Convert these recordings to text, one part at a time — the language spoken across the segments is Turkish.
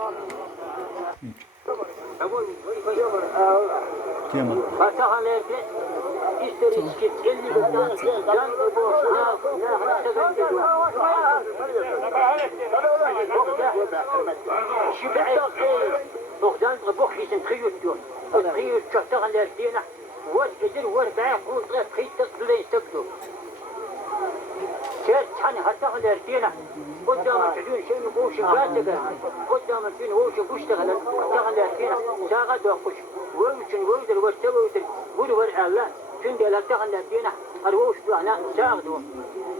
Tamam. كيف كان هتاخد الدينا قدام الحدود شيء نقوش قاتل قدام الدين هو شو بيشتغل هتاخد الدينا شاغد وقش ويمكن ويقدر ويستوي يقول ورع الله شندي هتاخد الدينا أروش بهنا شاغدوا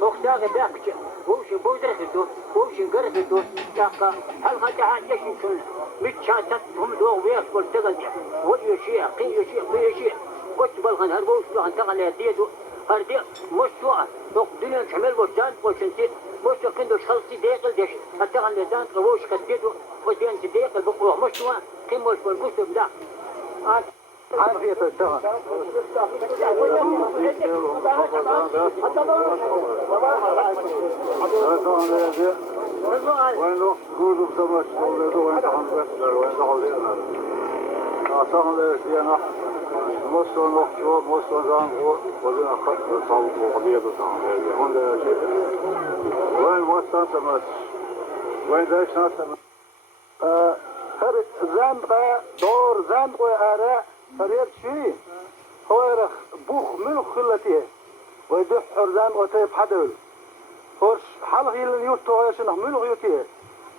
وختاغ ذاك وش بودر خدو وش قرر خدو شاقة هل هذا حاجة شو متشاتت هم دو وياك والتقل وجه شيء قي شيء قلت بالغن هروش بهنا تاخد الدينا هردي مشروع دنيا كمل وجدان وشنتي مشروع كندوش خلصي دقيقة دش حتى عن لدان قووش كتيدو ودين دقيقة بقوة مشروع كم مش بالقصة بلا عارفية تشتغل وين لو كودو سمش وين تحمل وين تحولنا أصلا لينا مصر نقطة مصر زانغو وزنا خط صوب وقضية بتاعهم هون شيء وين مصر سمش وين ذاك سمش هر زنقة دور زنقة أراء فريد شيء هو يرخ بوخ منو خلته ويدح أرزان وتيب حدل هوش حلق يلن يوتو يشنه منو يوتيه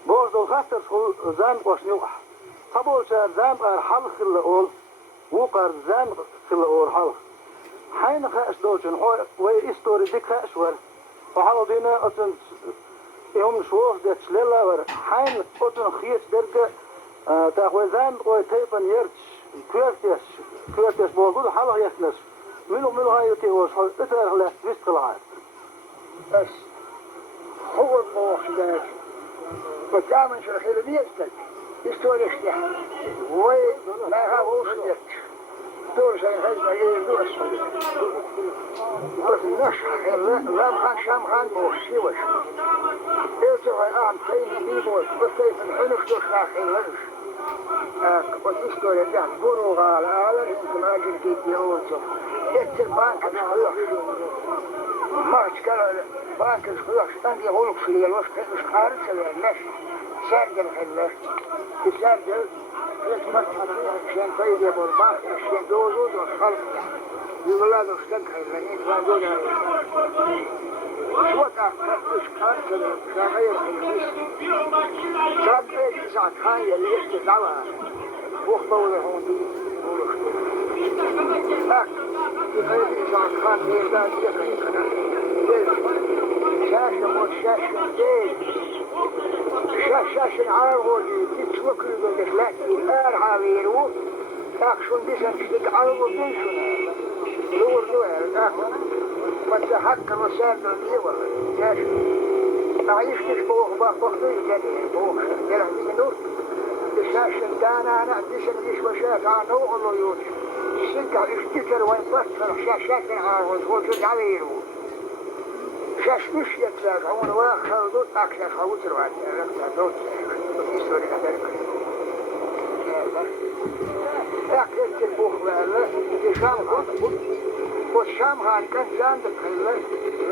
بوش دول خاطر زنقة شنوح قبول شهر زنقة حلق اللي وقر زان خلا اور حلق حين خاش دوشن هو ويستوري ديك خاش ور وحلو دينا أتن يوم شوخ ديك شللا ور حين أتن خيش درجة تاخوي زان ويتيبن يرتش كويرتيش بوغود حلق يسنس منو هاي يتيوش اتر لا ويست خلعات بس هو الموخ ذاك وكامن شرخيل بيستك يستوري اشتح وي ما هاوش ديك دور شيء هذا يدور الصدق بس نشح لا خان شام خان موشي وش يرجع عام تين بيبوس بس كيف الحنف دوش راخي لش وتستور يدعم بروغ على يمكن أجل كيف يوصف يكتر بانك الخيوش مارش كلا بانك الخيوش تنجي غلق في الوش مش خارج النشح سارجل خلاش تسارجل عشان طيب يا ابو البحر عشان دوزود والخلق يقول هذا اشتنك لاني فاجود شو تعرفش كان غير الخميس كان ايه تسعة خاية اللي يحكي دعوة وخبه ولا هون دي هاك ايه تسعة خاية ده يحكي شاشة والشاشة دي شاشة عارضي تتوكل بالإخلاق الآن عابيرو تاكشون بيسان تشتك عارضو بيشون دور نوع وتحكم وسادة الإيوة شاشة أعيش تشبوه بخضي جديد بوخ يرحمي نور الشاشة دانا أنا بيسان ليش وشاك عنو الله يوش سنكا اشتكر وين بطر شاشة عارض وجد عابيرو شاش مش يتلاقى هون واخر دوت أكثر خوتر وعد أكثر دوت يسوي هذا أكثر تبوخ ولا يشام غان والشام غان كان جاندك خلا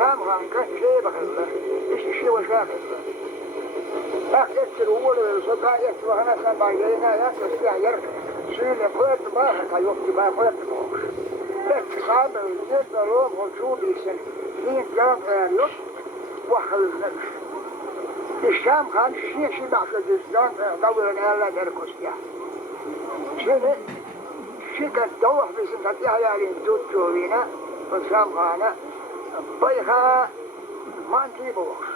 رام غان كان شيء بخلا إيش الشيء وشاف أكثر هو اللي صدق يسوى أنا كان بعدينا يأكل فيها يركب شيء قوت ما كيوقت ما قوت موش لك صعب الجد روم وشوف يسن مين جاب يوم وحل النفس الشام كان شيء بعد الجزان دور الآلة دركوسيا شيء كان دوح بسنة يعني جود جوينا والشام كان بيها ما انتي بوش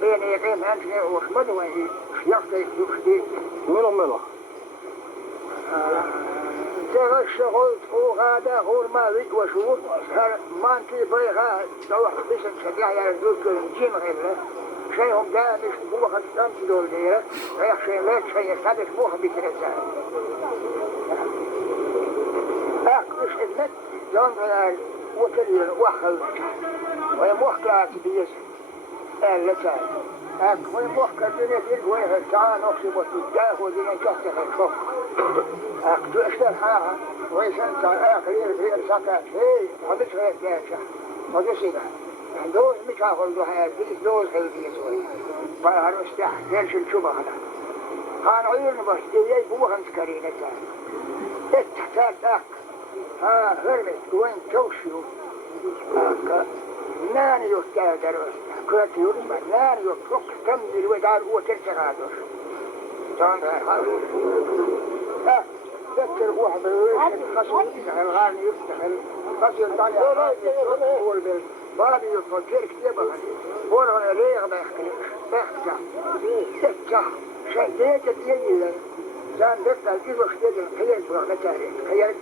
بين يقيم انتي وش مدوي يقضي يفدي ملو ترى الشغل وهذا هو ما بيت وشوف ما انتي بيها دوح بسنة يعني جود جوينا غيره شيءهم ده مش بوخ الشمس دول ديره رايح شيء لا شيء ثابت بوخ بيترزع مش النت جون وكل وخل ويموخ كلاس بيس لسان Voi muokkaa tyne voi saa noksi mutta tää huolinen kähtää kok. Työstä haa voi sen saa klier saka hei mitä se tehdä. Mitä siinä? Doos mikä holdo haa viis doos hei soi. Paharista hensin chubahana. Haan oirnu vasti ei puuhan skarineta. Että tää hörmet kuin jousiu. Nääni jos käytännössä. Kyllä tiedämme, nääni jos kammi luetaan uotertakaatossa. Tämä halu. Tekker huomioon, kasvittain laani yhtähän. Kasvittain laani puolella. Vaadi jos on kerkkiäpähän. Vuoroinen leerämähkäinen. Pähkä. Tekkä. Sen teetet jäljille. Sään tekkä kisos tietellä kajeltua näkäinen. Kajel.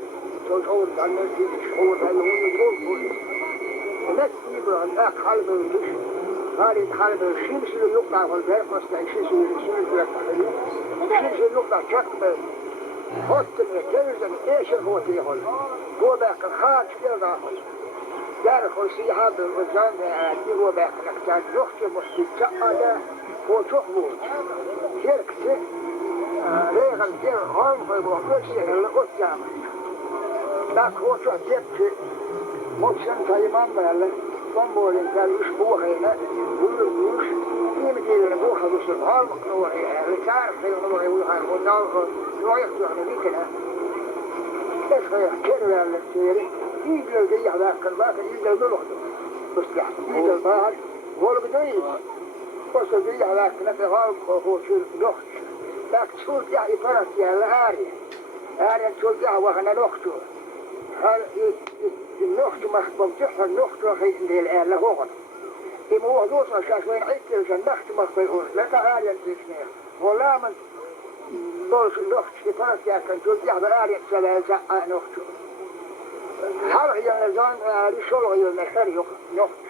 Se on oudan näkyvissä. Oudan uunin. Näkkiibään halveutus. Vaalit halveus. Sinsin lukkaa on verkosta. Sinsin sylkyöttähän. Sinsin lukkaa tjakmeen. Hottinen köyden eesenhuotihon. Huomähkän haatskiltaahon. Järhon siihaabel on jäämään huomähkänäktään johtimusti tjaaja. Huo tjohmuut. Kerkse. Reegan tiel halvoivuon yöksiällä otjaamassa. Nak huotsa tiepsi. Motsan tai mammalle. Tommoiden täällä yksi puuheina. Yksi. Viimekielinen puuhallus on halmaknuoria. Eli käärpeen nuori uihan on nalho. Nuojahtuahne mikenä. Ehkä kervälle tieli. Iidel tiiä vähkän vaikka iidel nulohtu. Koska iidel vähän. Volvi töissä. Koska tiiä vähkän että halkoa huotsi nohtsi. Läkt sult jäi paras jäällä ääriä. Äärän sult jäi vahana nohtua. Hän nohtumassa on tyhjän nohtua heitteellä äällä hohon. Ei muu on tuossa vain itseänsä nohtumassa vai on. Lätä äärän tiisneä. On läämän tolsun nohtsi paras jääkän sult jäi äärän sävänsä nohtua. Harjalle saan ääri solojille herjo nohtus.